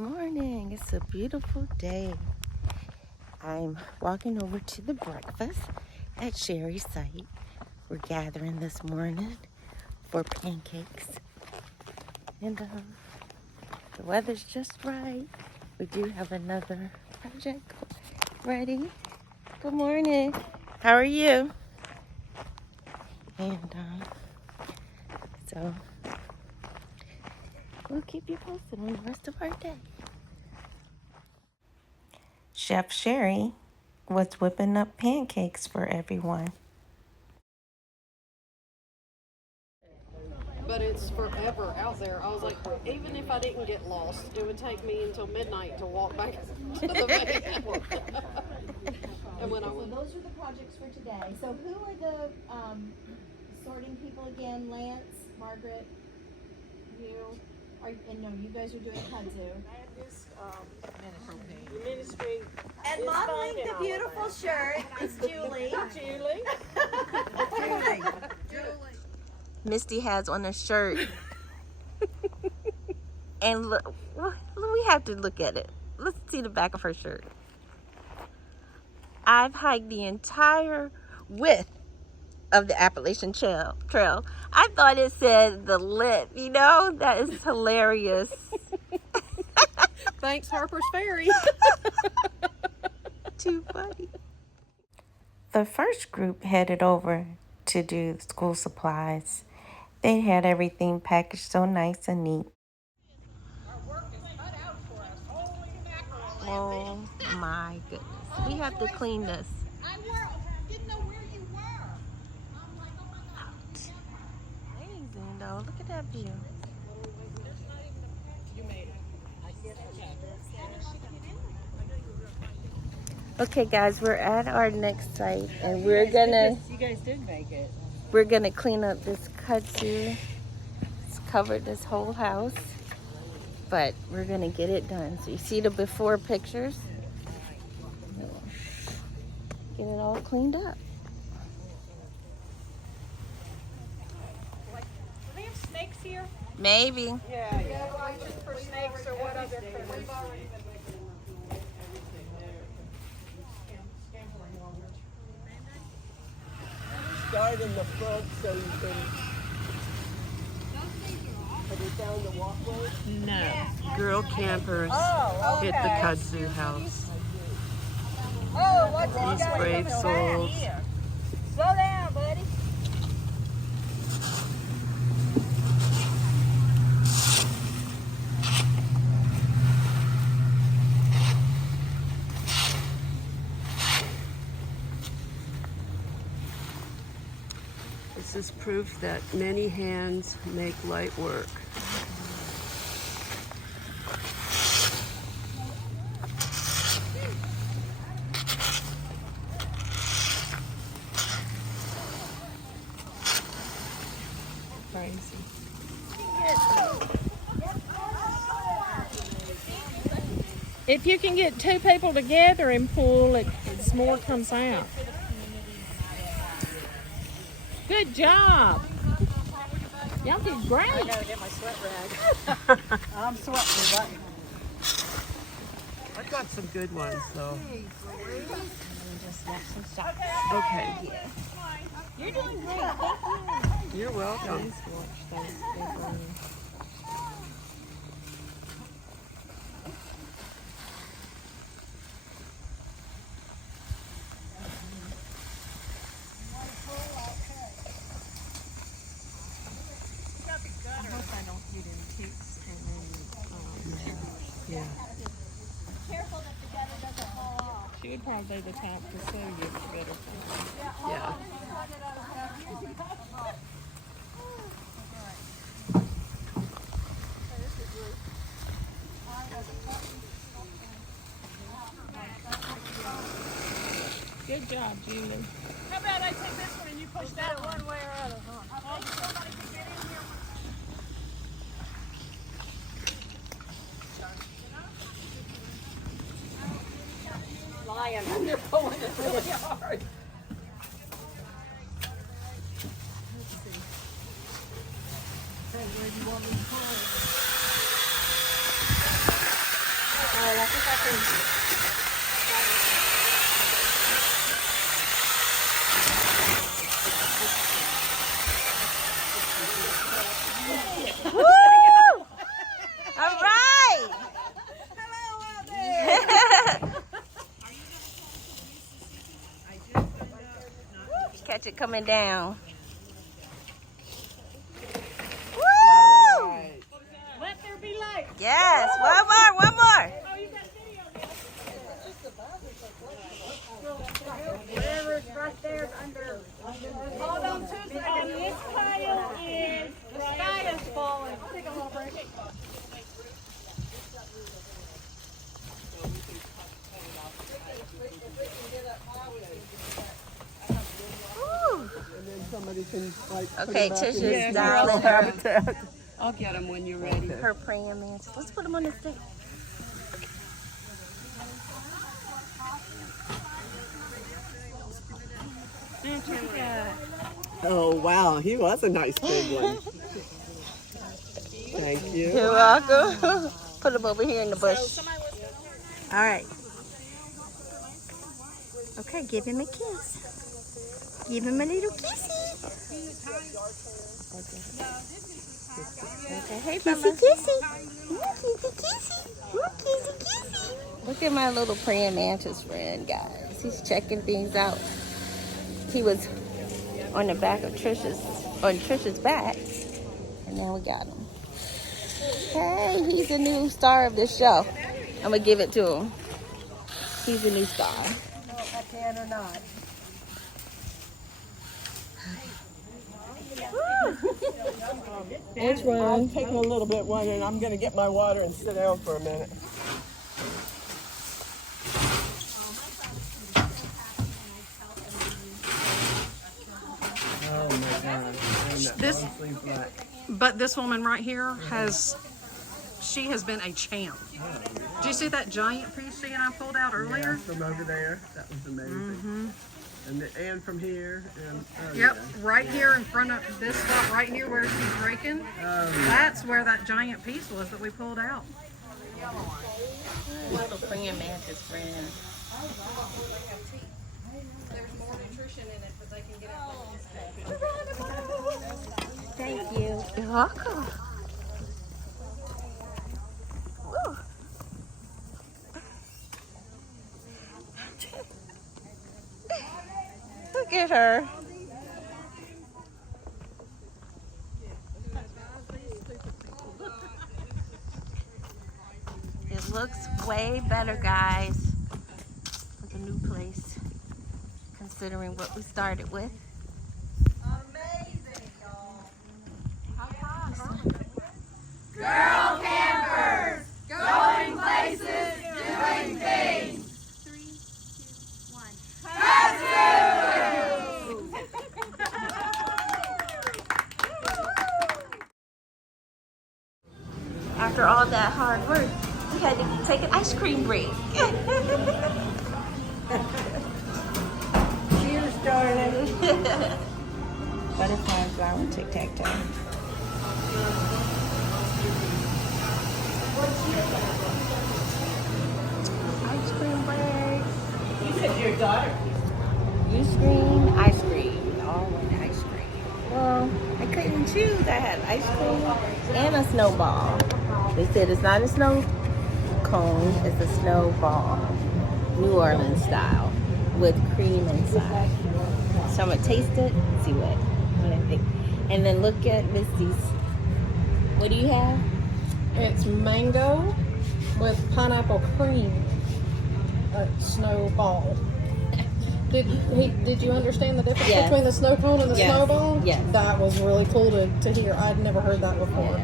Morning. It's a beautiful day. I'm walking over to the breakfast at Sherry's site. We're gathering this morning for pancakes. And the weather's just right. We do have another project ready. Good morning. How are you? And so we'll keep you posted on the rest of our day. Chef Sherry was whipping up pancakes for everyone. But it's forever out there. I was like, even if I didn't get lost, it would take me until midnight to walk back to the van. And when I So those are the projects for today. So who are the sorting people again? Lance, Margaret, you? And no, you guys are doing kudzu. ministry And modeling the beautiful shirt is Julie. Julie. Misty has on a shirt. And look, we have to look at it. Let's see the back of her shirt. I've hiked the entire width of the Appalachian Trail. I thought it said the lip, you know? That is hilarious. Thanks, Harper's Ferry. Too funny. The first group headed over to do school supplies. They had everything packaged so nice and neat. Oh my goodness. We have to clean this. Didn't know where you were. Amazing though. Look at that view. Okay guys, we're at our next site and we're gonna You guys did make it. we're gonna clean up this kudzu. It's covered this whole house. But we're gonna get it done. So you see the before pictures? Get it all cleaned up. Do they have snakes here? Maybe. Yeah, just for snakes or what other things. Start in the front so you can. Have you found the walkway? No. Girl campers Oh, hit the kudzu house. Oh, what's These brave souls. Slow down, buddy. This is proof that many hands make light work. Crazy. If you can get two people together and pull, it's more comes out. Good job. Y'all did great. I gotta get my sweat rag. I'm sweating. I've got some good ones though. Okay. You're doing great. Thank you. You're welcome. Yeah. Careful that the gutter doesn't fall off. She would probably be the type to sew you better. Yeah. Good job, Julie. How about I take this one and you push that one way or other, huh? Okay, somebody can get in here. Lying, and they're pulling it really hard. Let's see. Hey, where do you want me to pull it? I think I can. Woo! All right. Catch it coming down. Woo! Let there be light. Yes, one more, one more. Oh, you got video there. Whatever's right there under. Hold on 2 seconds. This pile is. The sky is falling. Take a little break. Somebody can Okay, Tisha's dialing her, I'll get them when you're ready. her praying mantis. Let's put them on the stick. Oh wow, he was a nice big one. Thank you. You're welcome. Put them over here in the bush. All right. Okay, give him a kiss. Give him a little kissy. Okay, hey, kissy, kissy. Kissy, kissy. Kissy, kissy. Look at my little praying mantis friend, guys. He's checking things out. He was on the back of Trisha's back, and now we got him. Hey, he's a new star of this show. I'm gonna give it to him. He's a new star. I can or not. It's I'm taking a little bit one, and I'm going to get my water and sit down for a minute. Oh my God. But this woman right here she has been a champ. Did you see that giant piece she and I pulled out earlier? From over there, that was amazing. And from here, and Yep, right here in front of this spot right here where she's raking. That's where that giant piece was that we pulled out. Little praying mantis friend. There's more nutrition in it, but they can get it. Thank you. You're welcome. Woo. Look at her. It looks way better, guys, with a new place, considering what we started with. Amazing, y'all. Girl campers, going places, doing things. 3, 2, 1. After all that hard work, we had to take an ice cream break. Cheers, darling. Butterfly flower and tic-tac-toe. Ice cream break. You said your daughter. You scream, I scream. We all want ice cream. Well, I couldn't choose. I had ice cream and a snowball. They said it's not a snow cone, it's a snowball. New Orleans style with cream inside. So I'm gonna taste it, see what I think. And then look at Misty's. What do you have? It's mango with pineapple cream snowball. Did you understand the difference Yes. between the snow cone and the Yes. snowball? Yes. That was really cool to hear. I'd never heard that before.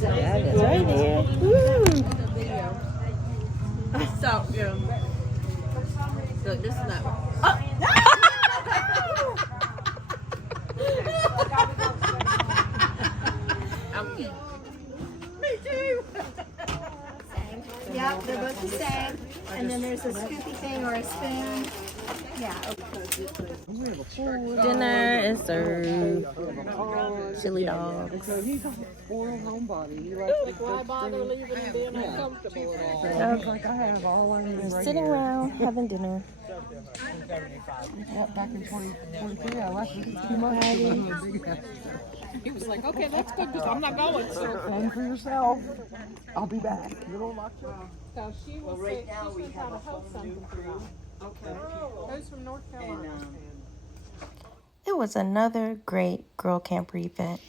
That is right there. Woo! So, yeah. So this is not. Oh! Me too. Yep, they're both the same. And then there's a scoopy thing or a spoon. Yeah. Dinner is served. Chili dogs. So he's a spoiled homebody. He Why bother leaving and being a comfortable at all. Sounds like I have all I need right Sitting here. around having dinner. Yeah, back in 2023, I left this 2 months ago. He was like, okay, that's good because I'm not going. So, Fend for yourself. I'll be back. Little so she will say, she knows how to host something for y'all. Okay. Who's from North Carolina? It was another great girl camper event.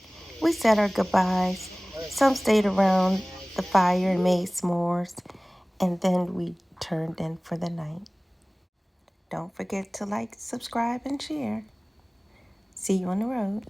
We said our goodbyes. Some stayed around the fire and made s'mores, and then we turned in for the night. Don't forget to like, subscribe, and share. See you on the road.